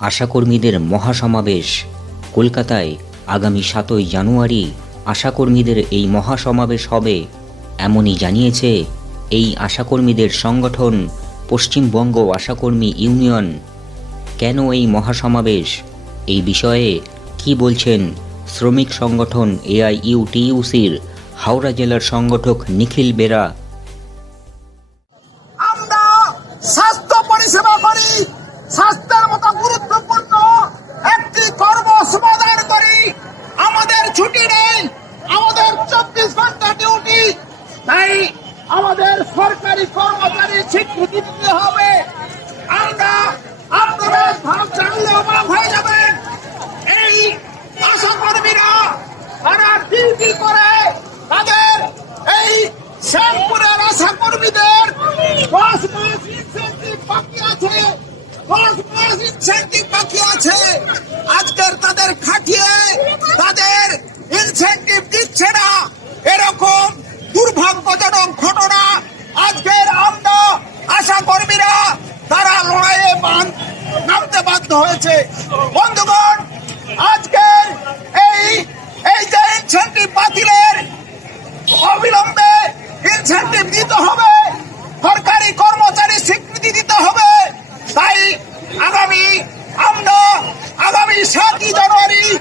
আশাকর্মীদের মহাসমাবেশ। কলকাতায় আগামী সাতই জানুয়ারি আশাকর্মীদের এই মহাসমাবেশ হবে। এমনই জানিয়েছে এই আশাকর্মীদের সংগঠন পশ্চিমবঙ্গ আশাকর্মী ইউনিয়ন। কেন এই মহাসমাবেশ? এই বিষয়ে কি বলছেন শ্রমিক সংগঠন এআইইউটিইউসির হাওড়া জেলার সংগঠক নিখিল বেরা? আমাদের সরকারি কর্মচারী স্বীকৃতি দিতে হবে। আমরা আপনারা ভাব জানলে অবাক হয়ে যাবেন এই আশা কর্মীরা তারা ডিউটি করে তাদের এই শ্যামপুরের আশা কর্মীদের দশ মাস ইনসেন্টিভ বাকি আছে। দশ মাস ইনসেন্টিভ বাকি আছে। আজকের তাদের খাটিয়ে তাদের ইনসেন্টিভ দিচ্ছে না। এরকম দুর্ভাগ্যজনক ঘটনা আজকের আমরা আশা কর্মীরা তারা লড়াইয়ে বান- নামতে বাধ্য হয়েছে। বন্ধুগণ আজকের এই এই যে ইনসেন্টিভ বাতিলের অবিলম্বে ইনসেন্টিভ দিতে হবে, সরকারি কর্মচারী স্বীকৃতি দিতে হবে, তাই আগামী আমরা, আগামী সাতই জানুয়ারি